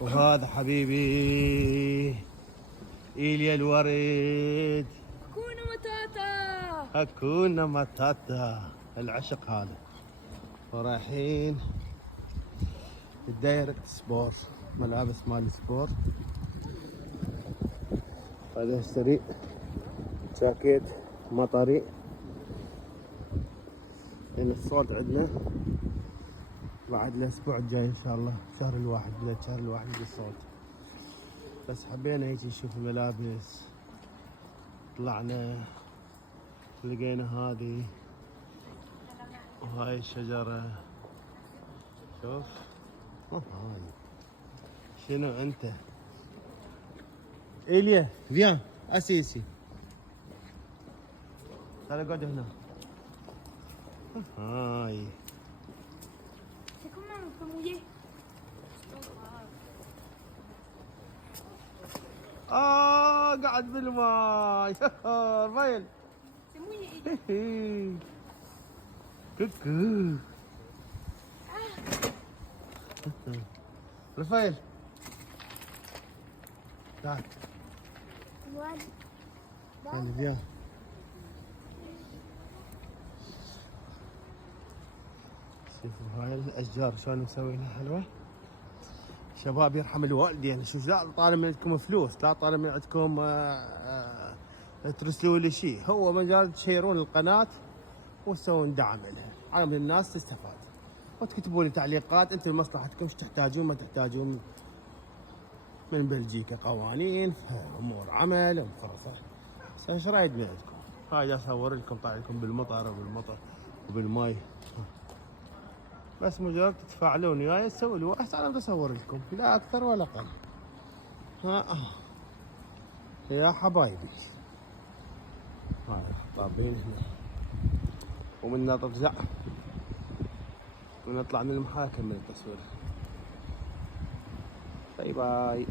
وهذا حبيبي إيليا الورد. هاكونا ماتاتا. هاكونا ماتاتا، العشق هذا. ورايحين الدايركت سبور، ملابس مال سبور. هذا اشتري جاكيت مطري لأن الصوت عندنا بعد الأسبوع الجاي إن شاء الله، شهر الواحد، بداية شهر الواحد يجي الصوت. بس حبينا هيك نشوف الملابس. طلعنا لقينا هذه وهاي الشجرة. شوف هاي شنو انت؟ إيليا فيان اسيسي، تعال اقعد هنا. هاي C'est comment on peut mouiller? قاعد بالماي. رفيل C'est mouillé. كوكو. رفيل تعال تعال فيان. شوفوا هاي الاشجار شلون مسوينها حلوه. شباب يرحم الوالدين، شوف لا طالب من عندكم فلوس، لا طالب من عندكم ترسلوا لي شيء، هو مجرد تشيرون القناه وتسوون دعم لها على مود الناس تستفاد، وتكتبوا لي تعليقات انتم لمصلحتكم ايش تحتاجون ما تحتاجون من بلجيكا، قوانين، امور عمل، ومخرفه. بس ايش رايد من عندكم؟ هاي اصور لكم، طالع لكم بالمطر وبالماي، بس مجرد تتفاعلون وياي تسوي لي واحد انا بصور لكم، لا اكثر ولا اقل. يا حبايبي هاي طابين هنا، ومنا ترجع ونطلع من المحاكم من التصوير. باي باي.